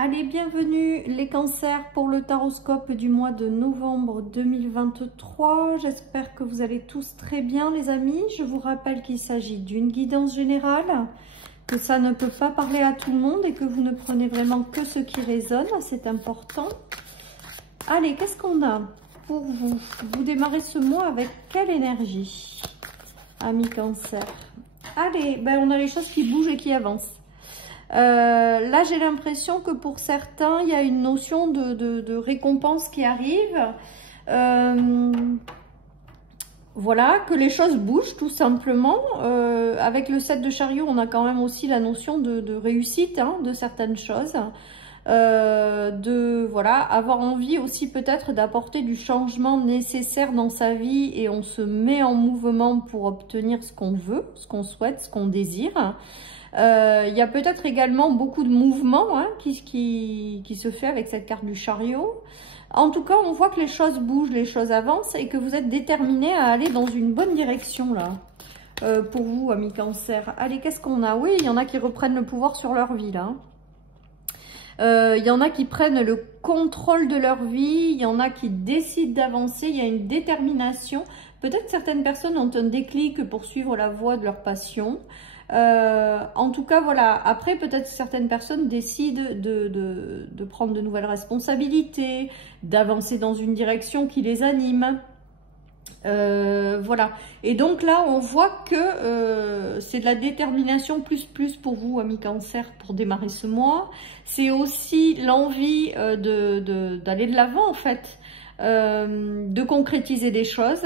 Allez, bienvenue les cancers pour le taroscope du mois de novembre 2023. J'espère que vous allez tous très bien les amis. Je vous rappelle qu'il s'agit d'une guidance générale, que ça ne peut pas parler à tout le monde et que vous ne prenez vraiment que ce qui résonne, c'est important. Allez, qu'est-ce qu'on a pour vous? Vous démarrez ce mois avec quelle énergie, amis cancer? Allez, ben on a les choses qui bougent et qui avancent. Là, j'ai l'impression que pour certains, il y a une notion de récompense qui arrive. Voilà, que les choses bougent tout simplement. Avec le 7 de chariot, on a quand même aussi la notion de réussite hein, de certaines choses. Voilà, avoir envie aussi peut-être d'apporter du changement nécessaire dans sa vie et on se met en mouvement pour obtenir ce qu'on veut, ce qu'on souhaite, ce qu'on désire. Il y a peut-être également beaucoup de mouvements hein, qui se fait avec cette carte du chariot. En tout cas, on voit que les choses bougent, les choses avancent et que vous êtes déterminés à aller dans une bonne direction là. Pour vous, amis cancer. Allez, qu'est-ce qu'on a? Oui, il y en a qui reprennent le pouvoir sur leur vie là. Il y en a qui prennent le contrôle de leur vie, il y en a qui décident d'avancer, il y a une détermination. Peut-être certaines personnes ont un déclic pour suivre la voie de leur passion. En tout cas, voilà. Après, peut-être certaines personnes décident de prendre de nouvelles responsabilités, d'avancer dans une direction qui les anime. Voilà. Et donc là, on voit que c'est de la détermination plus pour vous, amis cancer, pour démarrer ce mois. C'est aussi l'envie d'aller de l'avant, en fait, de concrétiser des choses.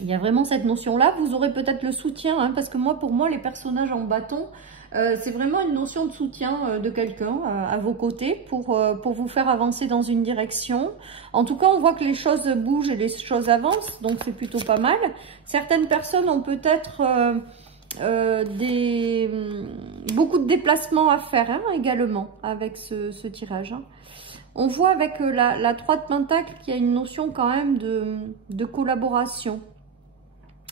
Il y a vraiment cette notion-là. Vous aurez peut-être le soutien, hein, parce que pour moi, les personnages en bâton, c'est vraiment une notion de soutien de quelqu'un à vos côtés pour vous faire avancer dans une direction. En tout cas, on voit que les choses bougent et les choses avancent, donc c'est plutôt pas mal. Certaines personnes ont peut-être beaucoup de déplacements à faire hein, également avec ce tirage. Hein. On voit avec la 3 de Pentacle qu'il y a une notion quand même de collaboration.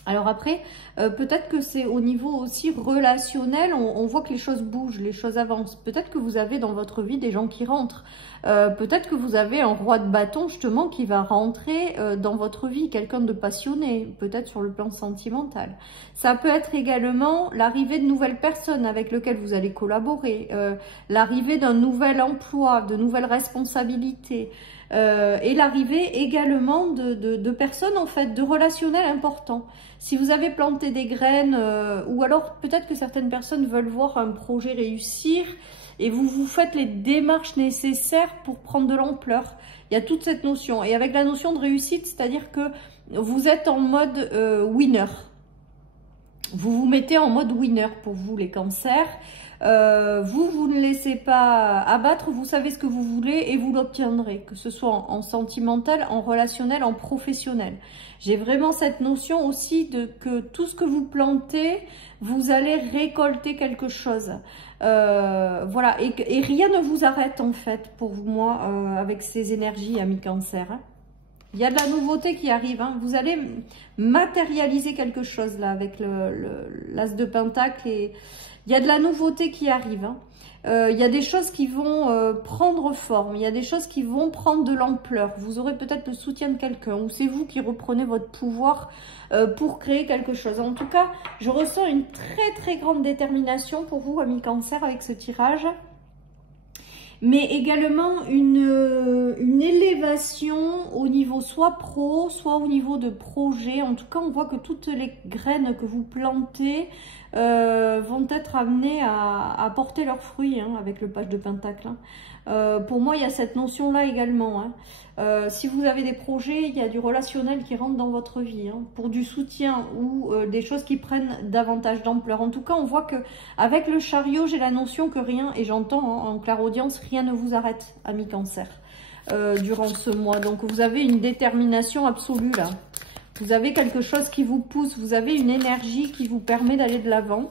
Alors après, peut-être que c'est au niveau aussi relationnel, on voit que les choses bougent, les choses avancent. Peut-être que vous avez dans votre vie des gens qui rentrent. Peut-être que vous avez un roi de bâton justement qui va rentrer dans votre vie, quelqu'un de passionné, peut-être sur le plan sentimental. Ça peut être également l'arrivée de nouvelles personnes avec lesquelles vous allez collaborer, l'arrivée d'un nouvel emploi, de nouvelles responsabilités. Et l'arrivée également de personnes en fait, de relationnels importants. Si vous avez planté des graines, ou alors peut-être que certaines personnes veulent voir un projet réussir et vous faites les démarches nécessaires pour prendre de l'ampleur. Il y a toute cette notion. Et avec la notion de réussite, c'est-à-dire que vous êtes en mode winner. Vous vous mettez en mode winner pour vous les cancers. Vous ne laissez pas abattre, vous savez ce que vous voulez et vous l'obtiendrez, que ce soit en sentimental, en relationnel, en professionnel. J'ai vraiment cette notion aussi que tout ce que vous plantez, vous allez récolter quelque chose. Voilà, et rien ne vous arrête en fait pour moi avec ces énergies, amis cancer. Hein. Il y a de la nouveauté qui arrive, hein. Vous allez matérialiser quelque chose là avec l'as de Pentacle et il y a de la nouveauté qui arrive. Hein. Il y a des choses qui vont prendre forme, il y a des choses qui vont prendre de l'ampleur. Vous aurez peut-être le soutien de quelqu'un ou c'est vous qui reprenez votre pouvoir pour créer quelque chose. En tout cas, je ressens une très grande détermination pour vous, amis cancer, avec ce tirage. Mais également une élévation au niveau soit pro, soit au niveau de projet. En tout cas, on voit que toutes les graines que vous plantez vont être amenées à porter leurs fruits hein, avec le page de Pentacle. Hein. Pour moi, il y a cette notion-là également. Hein. Si vous avez des projets, il y a du relationnel qui rentre dans votre vie hein, pour du soutien ou des choses qui prennent davantage d'ampleur. En tout cas, on voit que avec le chariot, j'ai la notion que rien, et j'entends hein, en clairaudience, rien ne vous arrête, amis cancer, durant ce mois. Donc, vous avez une détermination absolue là. Vous avez quelque chose qui vous pousse, vous avez une énergie qui vous permet d'aller de l'avant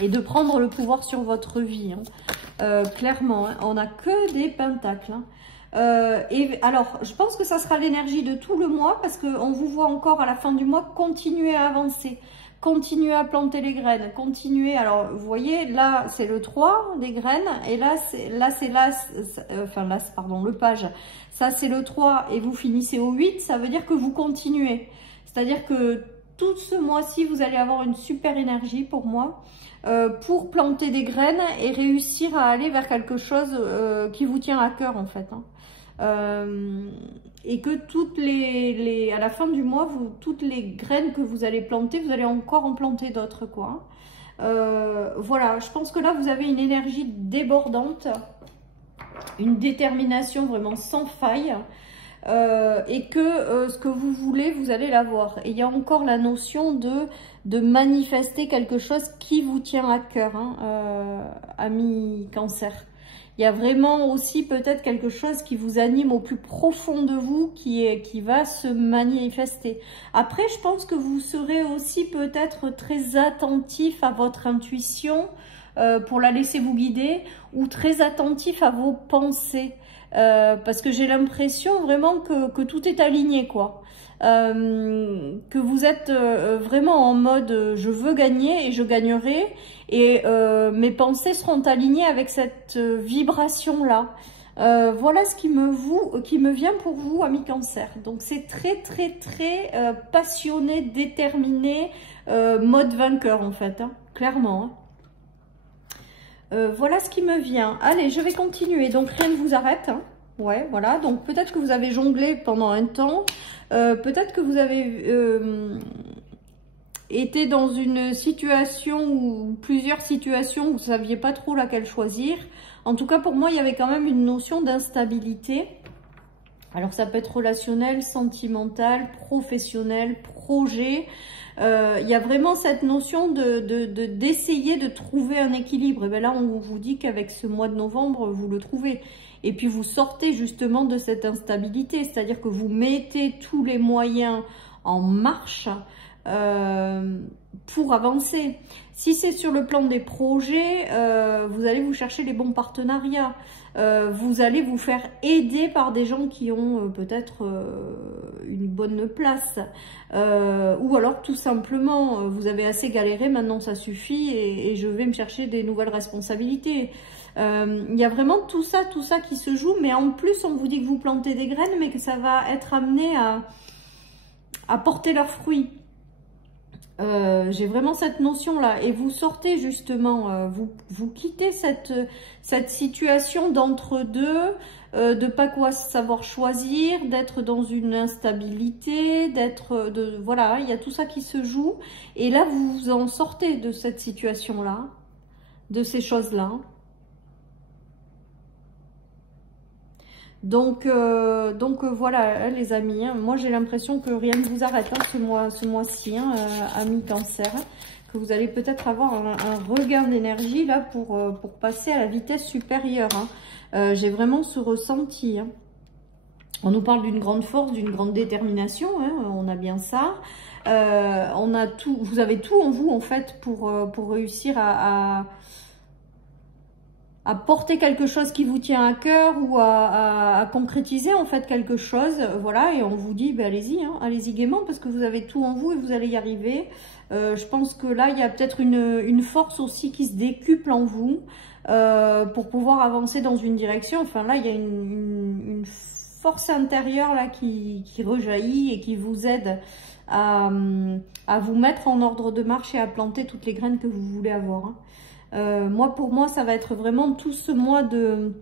et de prendre le pouvoir sur votre vie. Hein. Clairement, hein, on n'a que des pentacles. Hein. Et alors, je pense que ça sera l'énergie de tout le mois parce qu'on vous voit encore à la fin du mois continuer à avancer. continuez à planter les graines, continuez. Alors, vous voyez, là, c'est le 3 des graines, et là, c'est l'as, pardon, le page. Ça, c'est le 3, et vous finissez au 8, ça veut dire que vous continuez. C'est-à-dire que tout ce mois-ci, vous allez avoir une super énergie pour moi, pour planter des graines et réussir à aller vers quelque chose qui vous tient à cœur, en fait. Et que à la fin du mois, toutes les graines que vous allez planter, vous allez encore en planter d'autres, quoi. Voilà, je pense que là, vous avez une énergie débordante, une détermination vraiment sans faille, et que ce que vous voulez, vous allez l'avoir. Et il y a encore la notion de manifester quelque chose qui vous tient à cœur, ami Cancer. Il y a vraiment aussi peut-être quelque chose qui vous anime au plus profond de vous, qui va se manifester. Après, je pense que vous serez aussi peut-être très attentif à votre intuition pour la laisser vous guider, ou très attentif à vos pensées. Parce que j'ai l'impression vraiment que tout est aligné, quoi. Que vous êtes vraiment en mode je veux gagner et je gagnerai, et mes pensées seront alignées avec cette vibration là. Voilà ce qui me vient pour vous, amis Cancer. Donc c'est très passionné, déterminé, mode vainqueur en fait, clairement. Voilà ce qui me vient. Allez, je vais continuer. Donc rien ne vous arrête. Ouais, voilà. Donc peut-être que vous avez jonglé pendant un temps. Peut-être que vous avez été dans une situation ou plusieurs situations où vous ne saviez pas trop laquelle choisir. En tout cas, pour moi, il y avait quand même une notion d'instabilité. Alors ça peut être relationnel, sentimental, professionnel, projet. Il y a vraiment cette notion d'essayer de trouver un équilibre. Et bien là, on vous dit qu'avec ce mois de novembre, vous le trouvez. Et puis vous sortez justement de cette instabilité, c'est-à-dire que vous mettez tous les moyens en marche pour avancer. Si c'est sur le plan des projets, vous allez vous chercher les bons partenariats. Vous allez vous faire aider par des gens qui ont peut-être une bonne place. Ou alors tout simplement, vous avez assez galéré, maintenant ça suffit et je vais me chercher des nouvelles responsabilités. Il y a vraiment tout ça qui se joue, mais en plus on vous dit que vous plantez des graines, mais que ça va être amené à porter leurs fruits. J'ai vraiment cette notion là, et vous sortez justement, vous quittez cette situation d'entre-deux, de pas quoi savoir choisir, d'être dans une instabilité, voilà, il y a tout ça qui se joue, et là vous vous en sortez de cette situation là, de ces choses là. Donc voilà les amis, moi j'ai l'impression que rien ne vous arrête ce mois-ci, amis Cancer, que vous allez peut-être avoir un regain d'énergie là pour passer à la vitesse supérieure. J'ai vraiment ce ressenti. On nous parle d'une grande force, d'une grande détermination, on a bien ça. On a tout, vous avez tout en vous en fait pour réussir à porter quelque chose qui vous tient à cœur, ou à concrétiser en fait quelque chose, voilà, et on vous dit ben allez-y, allez-y gaiement, parce que vous avez tout en vous et vous allez y arriver. Je pense que là il y a peut-être une force aussi qui se décuple en vous pour pouvoir avancer dans une direction. Enfin là il y a une force intérieure là qui rejaillit et qui vous aide à vous mettre en ordre de marche et à planter toutes les graines que vous voulez avoir. Pour moi, ça va être vraiment tout ce mois de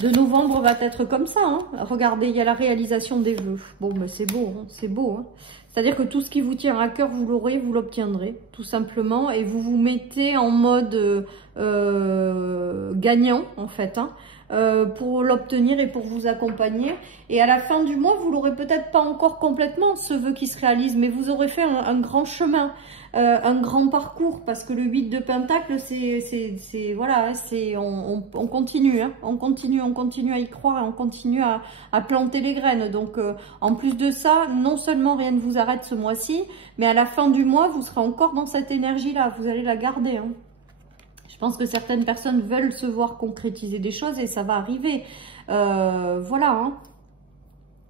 novembre va être comme ça. Regardez, il y a la réalisation des vœux. Bon, ben c'est beau, c'est beau. C'est-à-dire que tout ce qui vous tient à cœur, vous l'aurez, vous l'obtiendrez, tout simplement. Et vous vous mettez en mode gagnant, en fait, pour l'obtenir et pour vous accompagner. Et à la fin du mois, vous l'aurez peut-être pas encore complètement, ce vœu qui se réalise, mais vous aurez fait un grand chemin, un grand parcours, parce que le 8 de Pentacle, voilà, on continue, on continue à y croire, et on continue à planter les graines. Donc, en plus de ça, non seulement rien ne vous arrête ce mois-ci, mais à la fin du mois, vous serez encore dans cette énergie-là, vous allez la garder. Je pense que certaines personnes veulent se voir concrétiser des choses et ça va arriver. Voilà.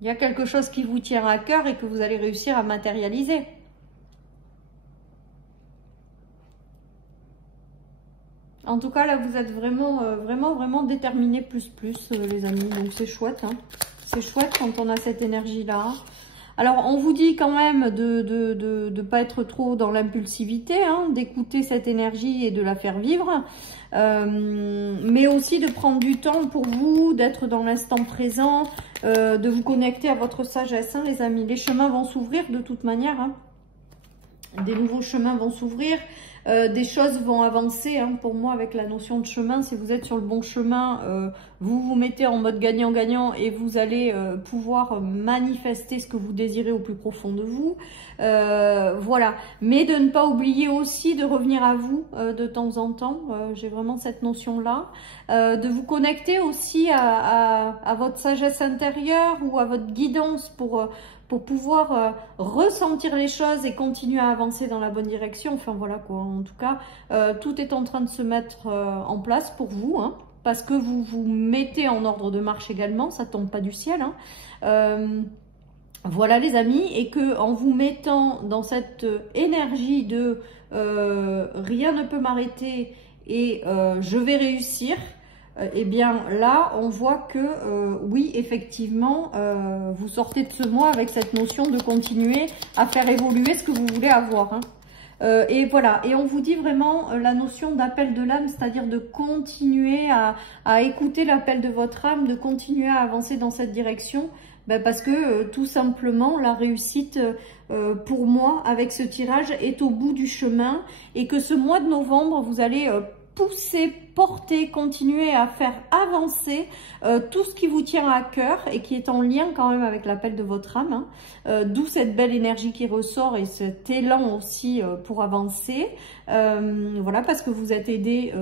Il y a quelque chose qui vous tient à cœur et que vous allez réussir à matérialiser. En tout cas, là, vous êtes vraiment déterminés plus, les amis. Donc, c'est chouette. Hein. C'est chouette quand on a cette énergie-là. Alors, on vous dit quand même de pas être trop dans l'impulsivité, hein, d'écouter cette énergie et de la faire vivre. Mais aussi de prendre du temps pour vous, d'être dans l'instant présent, de vous connecter à votre sagesse, hein, les amis. Les chemins vont s'ouvrir de toute manière. Hein. Des nouveaux chemins vont s'ouvrir. Des choses vont avancer, hein, pour moi, avec la notion de chemin. Si vous êtes sur le bon chemin, vous vous mettez en mode gagnant-gagnant et vous allez pouvoir manifester ce que vous désirez au plus profond de vous. Voilà. Mais de ne pas oublier aussi de revenir à vous de temps en temps. J'ai vraiment cette notion-là. De vous connecter aussi à votre sagesse intérieure ou à votre guidance pour pouvoir ressentir les choses et continuer à avancer dans la bonne direction. Enfin voilà quoi, en tout cas, tout est en train de se mettre en place pour vous, hein, parce que vous vous mettez en ordre de marche également, ça tombe pas du ciel. Hein. Voilà les amis, et que en vous mettant dans cette énergie de rien ne peut m'arrêter et je vais réussir, eh bien là on voit que oui effectivement vous sortez de ce mois avec cette notion de continuer à faire évoluer ce que vous voulez avoir, hein. Et voilà, et on vous dit vraiment la notion d'appel de l'âme, c'est-à-dire de continuer à écouter l'appel de votre âme, de continuer à avancer dans cette direction, parce que tout simplement la réussite pour moi avec ce tirage est au bout du chemin, et que ce mois de novembre vous allez pousser, porter, continuer à faire avancer tout ce qui vous tient à cœur et qui est en lien quand même avec l'appel de votre âme, hein. D'où cette belle énergie qui ressort et cet élan aussi pour avancer. Voilà, parce que vous êtes aidé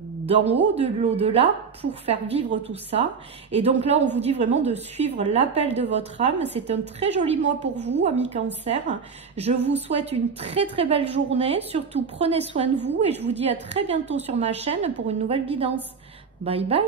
d'en haut, de l'au-delà, pour faire vivre tout ça. Et donc là, on vous dit vraiment de suivre l'appel de votre âme. C'est un très joli mois pour vous, amis Cancer. Je vous souhaite une très belle journée. Surtout, prenez soin de vous et je vous dis à très bientôt sur ma chaîne pour une nouvelle guidance. Bye bye.